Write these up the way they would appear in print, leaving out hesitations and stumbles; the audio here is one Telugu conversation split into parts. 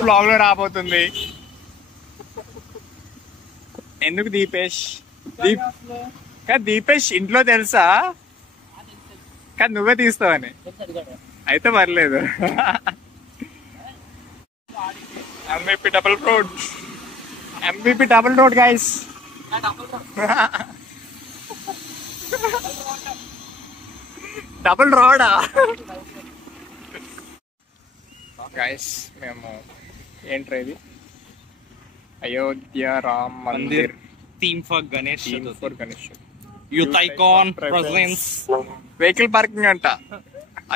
బ్లాగ్ లో రాబోతుంది. ఎందుకు దీపేష్? దీపేష్ ఇంట్లో తెలుసా? కానీ నువ్వే తీస్తావని అయితే పర్లేదు. MVP double road, MVP double road guys. Double రోడా గైస్? మేము ఏంట్రా ఇది? Ayodhya Ram Mandir theme for Ganesh. Youth icon presence. Vehicle parking అంట.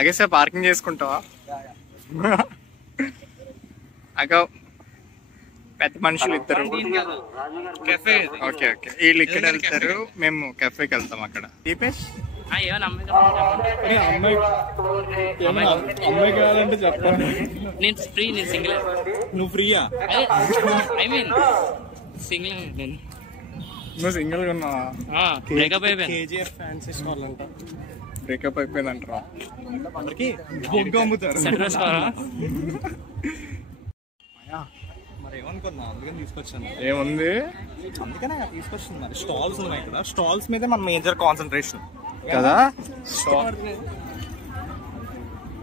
అగేసే పార్కింగ్ చేసుకుంటావా? అగో పెద్ద మనుషులు ఇద్దరు. కెఫే. ఓకే ఓకే, వీళ్ళు ఇక్కడ వెళ్తారు, మేము కెఫేకి వెళ్తాం అక్కడ. దీపేష్ అమ్మాయి కావాలంటే చెప్పండి. నేను ఫ్రీ, నేను సింగిల్. నువ్వు ఫ్రీయా? I mean single. నేను నువ్వు సింగిల్ గా ఉన్నావా? బ్రేకప్ అయిపోయింది. KGF ఫ్యాన్స్ ఇష్టవాళ్ళంట. బ్రేకప్ అయిపోయిందంటారా? అందరికి బొగ్గు అమ్ముతారు. మరి ఏమనుకున్నా, అందుకని తీసుకొచ్చాను. ఏముంది? అందుకనే తీసుకొచ్చింది. మరి స్టాల్స్ ఉన్నాయి ఇక్కడ, స్టాల్స్ మీదే మన మేజర్ కాన్సన్ట్రేషన్ కదా.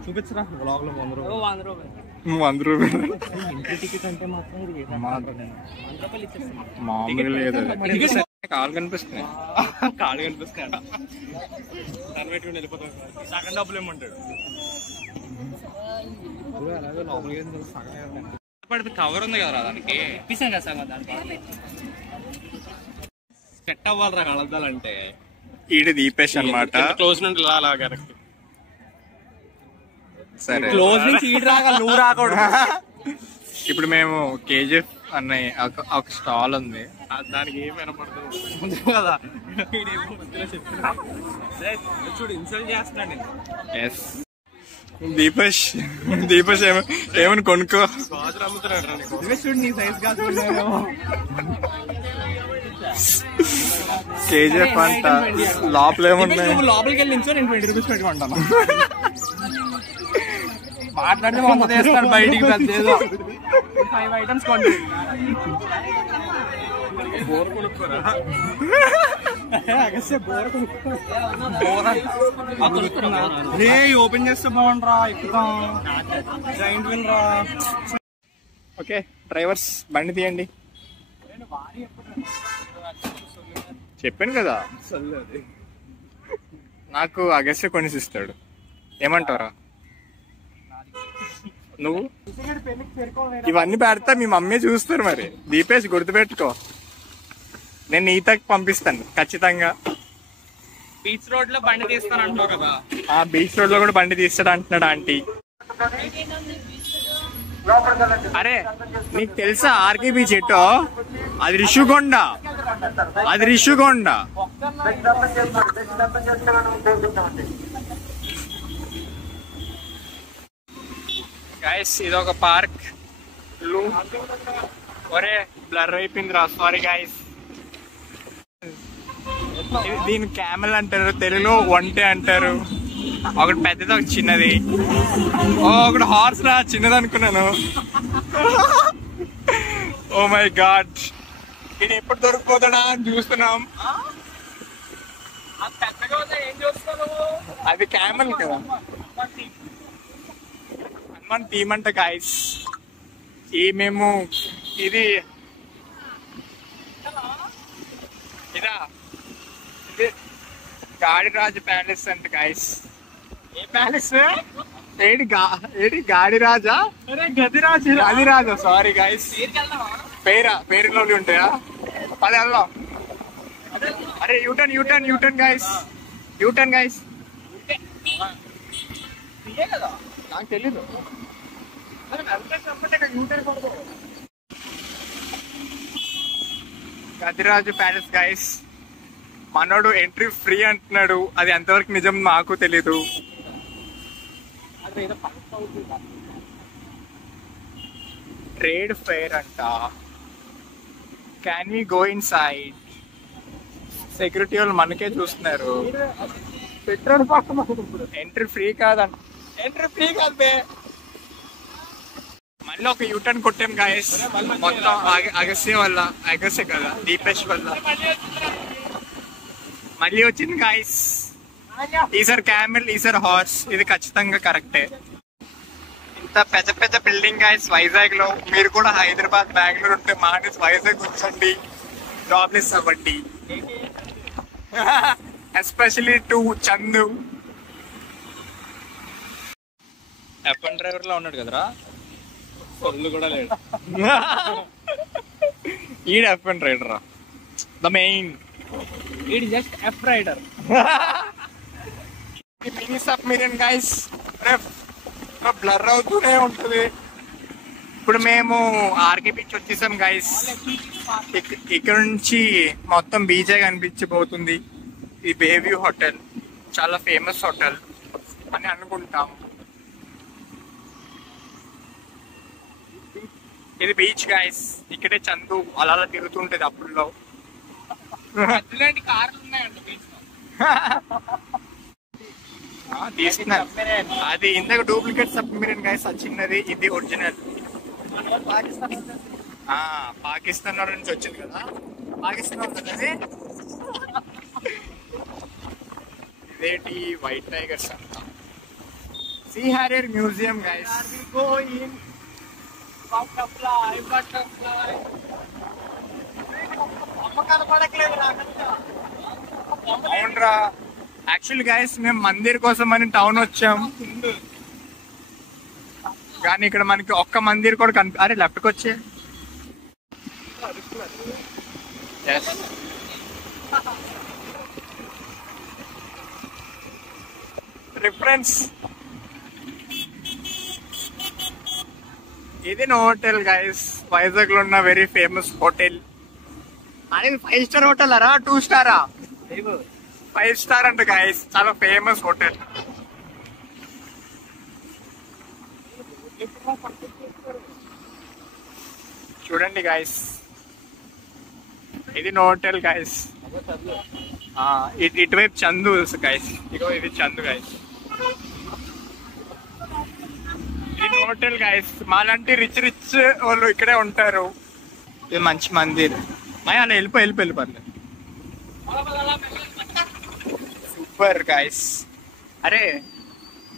చూపించరా బ్లాగ్ లో 100 రూపాయలు. 100 రూపాయలు ఎంట్రీ టికెట్ అంటే మాత్రం మామూలు లేదు. కాళ్ళు కనిపిస్తున్నాయి. కాళ్ళు కనిపిస్తాయి. పెట్టుకుని వెళ్ళిపోతాం. సగం డబ్బులు ఏమంటాడు? అలాగే లోపలికి కవర్ ఉంది కదా దానికి. ఇప్పిస్తాను కదా సగం దానికి. సెట్ అవ్వాలరా కలదాలంటే. ఈడు దీపేష్ అన్నమాట. క్లోజ్ నుండి కరెక్ట్. సరే, క్లోజ్ నుంచి ఈడు రాగా నువ్వు రాకూడదు. ఇప్పుడు మేము KGF అన్న ఒక స్టాల్ ఉంది, దానికి ఏం వినపడుతుంది కదా. చూడు ఇన్సల్ట్ చేస్తున్నాడు. ఎస్ దీపేష్ ఏమని కొనుక్కో. గాజులు అమ్ముతున్నాడు. చూడు నీ సైజ్ కాదు. KGF అంట. లోపల ఏమున్నాయి? లోపలికి వెళ్ళి నించో, నేను 20 రూపీస్ పెట్టుకుంటాను. మాట్లాడితే 100 చేస్తాడు బయటికి. పెద్ద 5 ఐటమ్స్ కొంటే బోర్ కొనుక్కోరా. ఓపెన్ చేస్తే బాగుండ్రా. ఎక్కుతాం. జాయింట్ విల్ రా. ఓకే డ్రైవర్స్ బండి తీయండి. చెప్పాను కదా, నాకు అగస్య కొనిసిస్తాడు. ఏమంటారా? నువ్వు ఇవన్నీ పెడతా, మీ మమ్మీ చూస్తారు. మరి దీపేష్ గుర్తుపెట్టుకో, నేను నీతకి పంపిస్తాను ఖచ్చితంగా. బీచ్ రోడ్ లో బండి తీస్తాను అంటావు కదా. బీచ్ రోడ్ లో కూడా బండి తీస్తాడు అంటున్నాడు ఆంటీ. అరే నీకు తెలుసా ఆర్కే బీచ్ ఎటో? అది రిషికొండ. గైస్ ఇది ఒక పార్క్. ఒరే బ్లర్ అయిపోయిందిరా, సారీ గైస్. దీని క్యామెల్ అంటారు, తెలుగులో ఒంటె అంటారు. ఒకటి పెద్దది, ఒకటి చిన్నది. ఒకటి హార్స్ రా, చిన్నది అనుకున్నాను. ఓ మై గాడ్, ఇది ఎప్పుడు దొరికిపోతాడా అని చూస్తున్నాం. అది క్యామెల్ కదా. హనుమాన్ థీమ్ అంట గైస్. మేము ఇది గాడిరాజు ప్యాలెస్ అంట గైస్. ఏ ప్యాలెస్? ఏడి గాడిరాజా? గదిరాజా, సారీ గైస్. పేరులో ఉంటాయా? అది వెళ్దాం. అరే యూటర్న్ గైస్. నాకు తెలీదు. Gadiraju palace guys. మనోడు ఎంట్రీ ఫ్రీ అంటున్నాడు, అది ఎంతవరకు నిజం నాకు తెలీదు. ట్రేడ్ ఫెయిర్ అంట. Can we go inside? Security వాళ్ళు మనకే చూస్తున్నారు. పెట్రోల్ పక్కన ఎంట్రీ ఫ్రీ కాదంట. ఎంట్రీ ఫ్రీ కాదు బే. మళ్ళీ ఒక యూటర్న్ కొట్టాం గాయస్. మొత్తం అగస్య వల్ల, అగస్య కదా దీపేష్ వల్ల మళ్ళీ వచ్చింది గాయస్. ఈసారి క్యామెల్, ఈసారి హార్స్. ఇది ఖచ్చితంగా కరెక్టే. ఇంత పెద్ద పెద్ద బిల్డింగ్ గాయస్ వైజాగ్ లో. మీరు కూడా హైదరాబాద్, బెంగళూరు ఉంటే మానేసి వైజాగ్ ఉంచండి, జాబ్లెస్ అవ్వండి. Especially to Chandu. F1 driver లో ఉన్నాడు కదరా. సొల్లు కూడా లేదు. ఈడ F1 రైడర్, ద మెయిన్. ఇది just F rider. Mini submarine guys. Blur అవుతూనే ఉంటుంది. ఇప్పుడు మేము ఆర్కే బీచ్ వచ్చేసాం గైస్. ఇక్కడ నుంచి మొత్తం బీచే కనిపించబోతుంది. ఈ బేవ్యూ హోటల్ చాలా ఫేమస్ హోటల్ అని అనుకుంటాం. ఇది బీచ్ గైస్. ఇక్కడే చందు అలా తిరుగుతుంటది అప్పుడులో. ఇలాంటి కార్లు ఉన్నాయండి బీచ్ లో. తీసుకున్నారు. అది ఇంతకు డూప్లికేట్ సబ్మెరీన్ గైస్. చిన్నది, ఇది ఒరిజినల్. పాకిస్తాన్ నుంచి వచ్చింది కదా. పాకిస్తాన్ ఉంటుంది. ఇదేంటి వైట్ టైగర్స్ అంతా. Sea harrier museum guys. అవునరా. యాక్చువల్ గైస్ మేము మందిర్ కోసం అని టౌన్ వచ్చాం, కానీ ఇక్కడ మనకి ఒక్క మందిర్ కూడా అరే లెఫ్ట్కి వచ్చే రిఫరెన్స్. ఇది హోటల్ గైస్, వైజాగ్ లో ఉన్న వెరీ ఫేమస్ హోటల్. అది 5 స్టార్ హోటల్ అరా 2 స్టారా? 5 స్టార్ అంట గైస్. చాలా ఫేమస్ హోటల్. చూడండి గైస్, ఇది హోటల్ గైస్. ఇటువైపు చందు గైస్. ఇగో ఇది చందు గైస్. ఇది హోటల్ గైస్. మాలాంటి రిచ్ వాళ్ళు ఇక్కడే ఉంటారు. ఇది మంచి మందిర్. అలా వెళ్ళిపోయి సూపర్ గైస్. అరే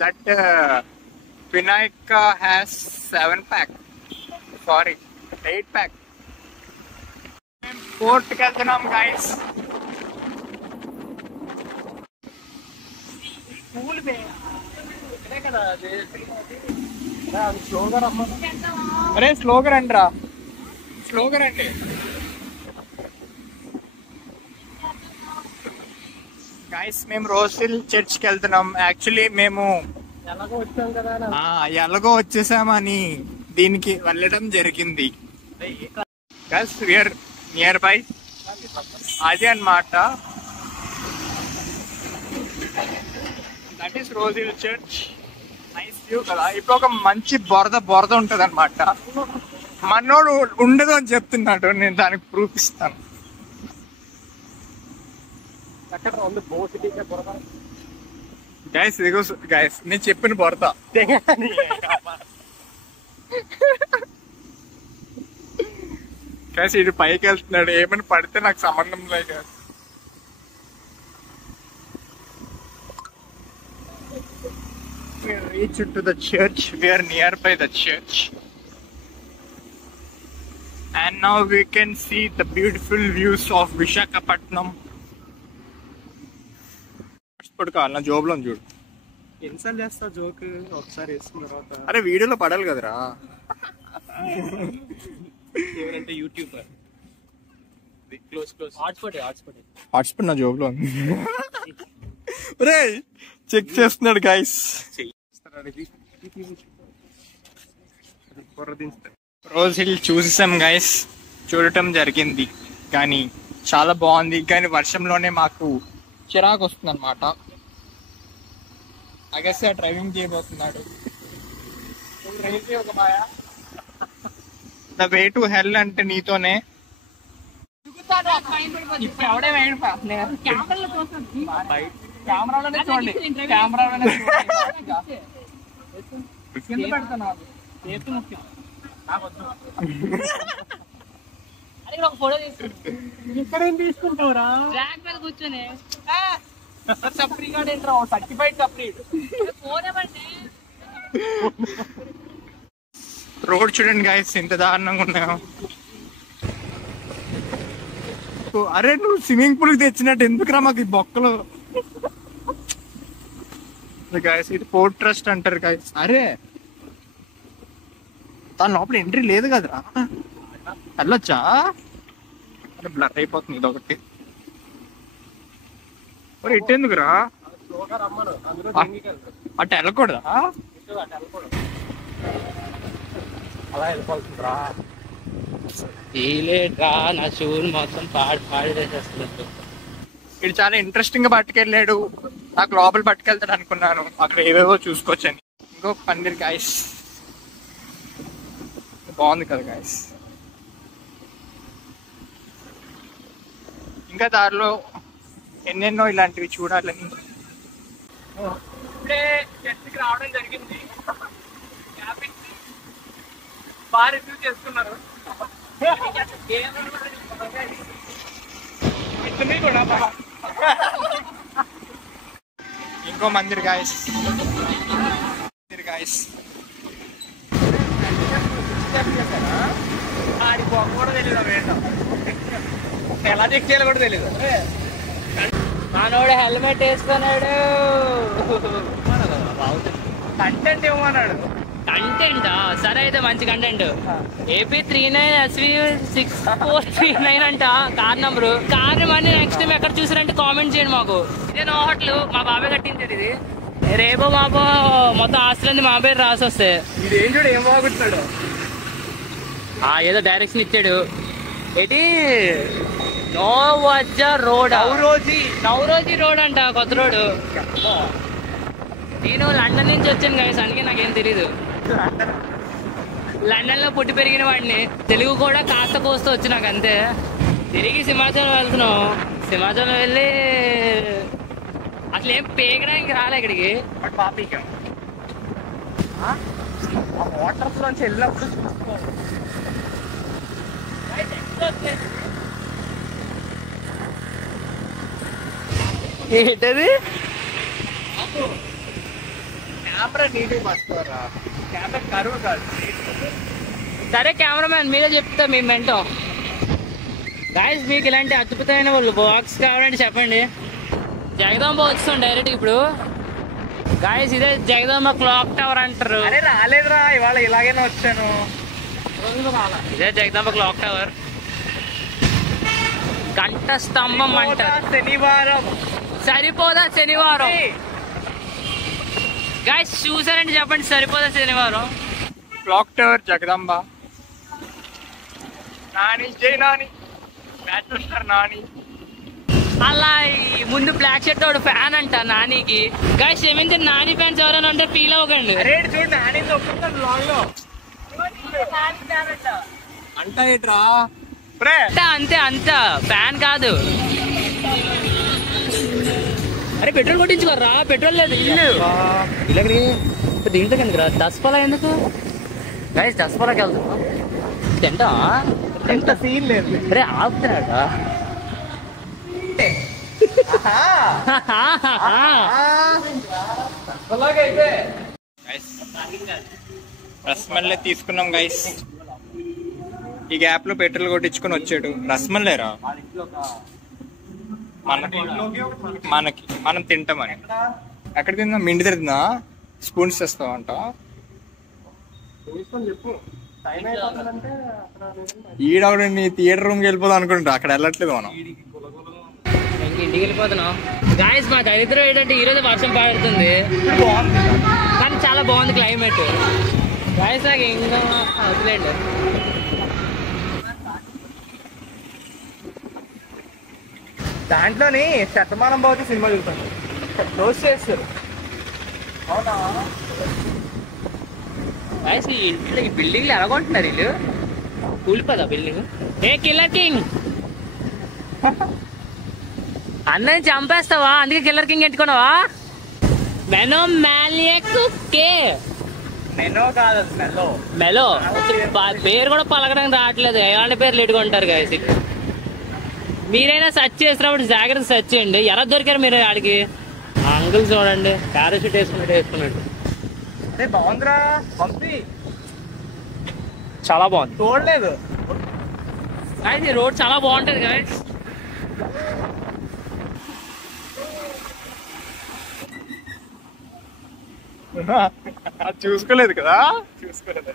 that Vinayaka has 7 pack, sorry 8 pack. మేము ఫోర్ట్కి వెళ్తున్నాం గైస్. అరే స్లోగా రండి రా, స్లోగా రండి. గైస్ మేము రోజిల్ చర్చ్కి వెళ్తున్నాం. యాక్చువల్లీ మేము ఎలాగో వచ్చేసామని దీనికి వెళ్ళడం జరిగింది. Guys we're nearby. అది అన్నమాట. దట్ ఈస్ రోజిల్ చర్చ్. నైస్ వ్యూ కదా. ఇప్పుడు ఒక మంచి బొరద ఉంటది అనమాట. మనోడు ఉండదు అని చెప్తున్నాడు, నేను దానికి ప్రూఫ్ ఇస్తాను. గైస్ ఇదిగో గైస్, నేను చెప్పిన బొరద. గైస్ ఇటు పైకి వెళ్తున్నాడు. ఏమైనా పడితే నాకు సంబంధం లేదు. We reached to the church. We are nearby the church, and now we can see the beautiful views of Visakhapatnam. పడుకోవాలి నా జోబులో చూడు. ఎన్నిసార్లు చేస్తా జోక్? ఒకసారి వేసుకున్న తర్వాత అరే వీడియోలో పడాలి కదరా. ఎవరంటే యూట్యూబర్. క్లోజ్ హాట్స్పాట్ నా జోబులో ఉంది. రే చెక్ చేస్తున్నాడు గైస్. రోజ్ హిల్ చూసేసాం గైస్, చూడటం జరిగింది. కానీ చాలా బాగుంది. కానీ వర్షంలోనే మాకు చిరాకు వస్తుంది అనమాట. అగస్య డ్రైవింగ్ చేయబోతున్నాడు. ద వే టు హెల్ అంటే నీతోనే. ఇప్పుడు ఎవడే వేయండి కెమెరాలోనే చూడండి కెమెరాలోనే కింద పెడతాను చేతి ముఖ్యం ఫోటో ఇక్కడేం తీసుకుంటావురా బ్యాగ్ మీద కూర్చొని సప్రీ గార్డ్ ఏంట్రా సర్టిఫైడ్ సప్రీ రోడ్ చూడండి గాయస్ ఎంత దారుణంగా ఉన్నాయో. అరే నువ్వు స్విమ్మింగ్ పూల్ తెచ్చినట్టు ఎందుకురా మాకు ఈ బొక్కలు గాయస్. ఇది పోర్ట్ ట్రస్ట్ అంటారు గాయస్. అరే దాని లోపల ఎంట్రీ లేదు కదరా, వెళ్ళొచ్చా? అరే బ్లర్ అయిపోతుంది ఇదొకటి. మరి ఇట్టెందుకురా అటు వెళ్ళకూడదా? అలా వెళ్ళిపోతుందిరా. నా షూలు మొత్తం పాడి చేసేస్తున్నట్టు. ఇది చాలా ఇంట్రెస్టింగ్ గా పట్టుకెళ్ళాడు. నాకు లోపల పట్టుకెళ్తాడు అనుకున్నాను, అక్కడ ఏవేవో చూసుకోవచ్చని. ఇంకొక పన్నీర్ గాయస్, బాగుంది కదా గాయస్. ఇంకా దారిలో ఎన్నెన్నో ఇలాంటివి చూడాలని. ఇప్పుడే చర్చికి రావడం జరిగింది, బాగా రివ్యూ చేసుకున్నారు. ఇంకో మందిర్ గాయస్, గాయస్ ఆడి బొమ్మ కూడా తెలీదు, వేయడం ఎలా చెక్ చేయాలో కూడా తెలీదు. మనోడు హెల్మెట్ వేసుకున్నాడు, కంటెంట్ ఇవ్వమన్నాడు. కంటెంట్ సరే అయితే మంచి కంటెంట్. AP 39 SV 6439 అంట కార్ నంబరు. కార్ మళ్ళీ నెక్స్ట్ టైం ఎక్కడ చూసారంటే కామెంట్ చేయండి మాకు. ఇదే నో హోటల్, మా బాబాయ్ కట్టించాడు ఇది. రేపో మాపో మొత్తం ఆస్తులన్నీ మా పేరు రాసి వస్తే ఇది ఏం చూడు ఏం బాగుంటున్నాడు. ఏదో డైరెక్షన్ ఇచ్చాడు. ఏంటి నోవజ్జ రోడ్, నవరోజీ రోడ్ అంట, కొత్త రోడ్. నేను లండన్ నుంచి వచ్చాను గైస్, అందుకే నాకేం తెలీదు. లండన్ లో పుట్టి పెరిగిన వాడిని, తెలుగు కూడా కాస్త కోస్తూ వచ్చి నాకు అంతే. తిరిగి సింహాచలం వెళ్తున్నాం. సింహాచలం వెళ్ళి అసలు ఏం పేగడానికి రాలే ఇక్కడికి. వాటర్స్ నుంచి వెళ్ళినప్పుడు ఏంటది? కెమెరా నీట్గా పట్టుకోరా, కెమెరా కరువు కాదు. సరే కెమెరామ్యాన్ మీరే చెప్తా మేము వింటాం. గాయస్ మీకు ఇలాంటి అద్భుతమైన వాళ్ళు బాక్స్ కావాలంటే చెప్పండి. జగదాంబ వస్తాం డైరెక్ట్ ఇప్పుడు. గాయస్ ఇదే జగదాంబ క్లాక్ టవర్ అంటారు. అరే రాలేదురా, ఇవాళ ఇలాగైనా వచ్చాను. ఇదే జగదాంబ క్లాక్ టవర్. గంట స్తంభం అంటారు. శనివారం సరిపోదా శనివారం? గాయస్ చూసారంటే చెప్పండి, సరిపోదా శనివారం? Clock tower Jagadamba. నాని జై నాని, బ్యాట్ స్టార్ నాని. అలా ముందు బ్లాక్ షర్ట్ వాడు ఫ్యాన్ అంట నానికి. గాయస్ క్షమించండి, నాని ఫ్యాన్స్ ఎవరైనా అంటే ఫీల్ అవ్వకండి. చూడు నాని అంటా అంతే అంత ఫ్యాన్ కాదు. అరే పెట్రోల్ కొట్టించుకోరా, పెట్రోల్ లేదు. ఇల్లు దీంట్లో ఎందుకురా, దసపలా ఎందుకు? గైస్ దసపలాకి వెళ్తున్నా, తింటా ఎంత సీన్ లేదు. అరే ఆపుతున్నాడా? రస్మల్లే తీసుకున్నాం గైస్. ఈ గ్యాప్ లో పెట్రోల్ కొట్టించుకొని వచ్చాడు. రస్మల్లేరా మనకి మనం తింటామని. ఎక్కడ తిందా? మిండి తిందా? స్పూన్స్ తెస్తావంట. ఈడవడ నీ థియేటర్ రూమ్కి వెళ్ళిపోదాం అనుకుంటా, అక్కడ వెళ్ళట్లేదు మనం. ఇంటికి వెళ్ళిపోతున్నాం. గాయస్ మా దరిద్రం ఏంటంటే ఈరోజు వర్షం పడుతుంది, కానీ చాలా బాగుంది క్లైమేట్. గాయస్ నాకు ఇంకా వదిలేండి. దాంట్లోని శతమానం భవతి సినిమా చూస్తాను, రోజు చేస్తారు. అవునా? గాయస్ ఈ ఇంట్లో ఈ బిల్డింగ్లు ఎలాగొంటున్నారు వీళ్ళు? కూలిపోదా బిల్డింగ్? ఏ కిల్లర్ కింగ్ అన్నని చంపేస్తావా? అందుకే కిల్లర్ కింగ్ ఎట్టుకున్నావా? మెనో మ్యాలియక్ కే మెనో కాదు, మెలో. మెలో పేరు కూడా పలకడానికి రావట్లేదు. ఎలాంటి పేర్లు ఎట్టుకుంటారు గాయస్. మీరైనా సెర్చ్ చేసినప్పుడు జాగ్రత్త సెర్చ్ చేయండి. ఎలా దొరికారు మీరు ఆడికి? అంకుల్ చూడండి, పారాషూట్ వేసుకున్నట్టు. అదే బాగుందిరా, పంపి. చాలా బాగుంది. చూడలేదు. అయితే రోడ్ చాలా బాగుంటది గాయస్. అది చూసుకోలేదు కదా, చూసుకోలేదు.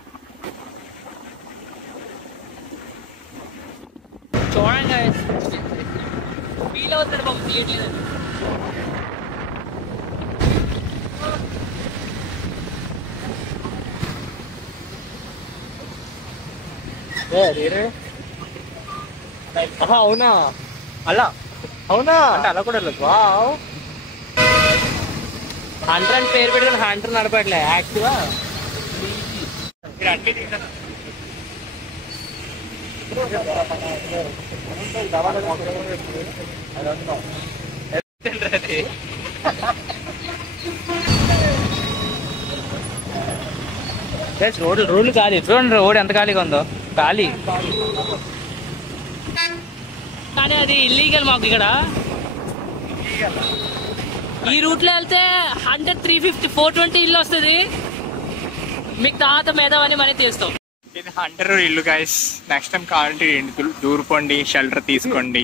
చూడండి గాయస్, ఫీల్ అవుతాడు బాబు తీయట్లేదు. అవునా? అలా అవునా అంటే అలా కూడా వెళ్ళదు. వావ్. హంటర్ అని పేరు పెట్టుకుని హంటర్ నడపట్లే, యాక్టివా. రోడ్లు ఖాళీ. చూడండి రోడ్ ఎంత ఖాళీగా ఉందో. ఖాళీ కానీ అది ఇల్లీగల్ మాకు ఇక్కడ. ఈ రూట్ లో వెళ్తే 100, 350, 420 ఇల్లు వస్తుంది. మీకు తాత మేధావని మనీ తీస్తాం. ఇది హంటర్ ఇల్లు గాయస్. నెక్స్ట్ టైం కావాలంటే దూరుకోండి, షెల్టర్ తీసుకోండి.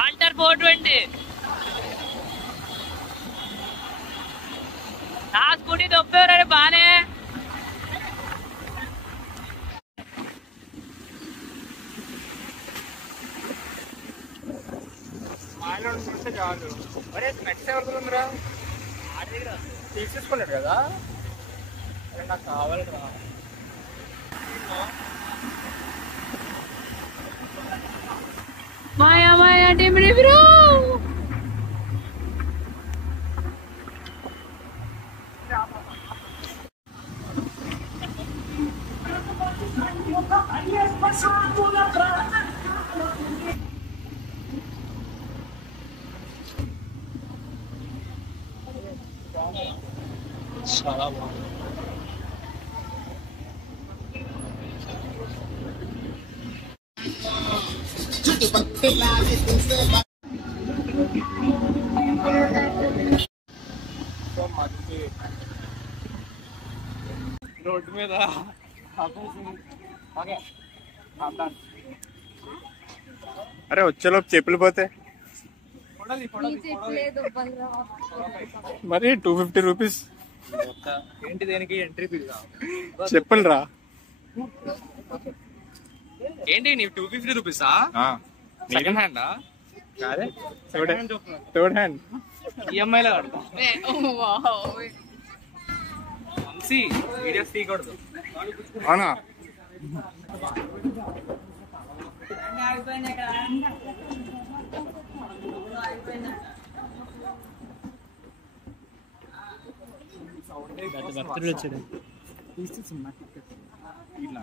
హంటర్ 420 నా స్కూటీ దొబ్బేవారు బానే. తీసేసుకున్నాడు కదా, నాకు కావాలి రా. మాయా మాయా టిమిడి బ్రో. చాలా బాగుంది. రోడ్డు మీద అరే వచ్చేలోపు చెప్పులు పోతే మరి 250 రూపీస్. ఏంటి దేనికి ఎంట్రీ ఫీల్? చెప్పులు రా. ఏంటి నీ 250 రూపీసా? సెకండ్ హ్యాండా? కాదే, థర్డ్ హ్యాండ్. ఈఎంఐలో కడతా. వీడియోస్ తీయకూడదు. అవునా?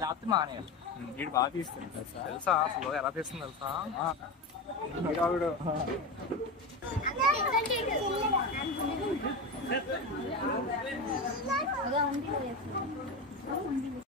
రాత్రి మానేయాలి. వీడు బాగా తీస్తాడు తెలుసా అసలు ఎలా తీస్తుంది తెలుసా?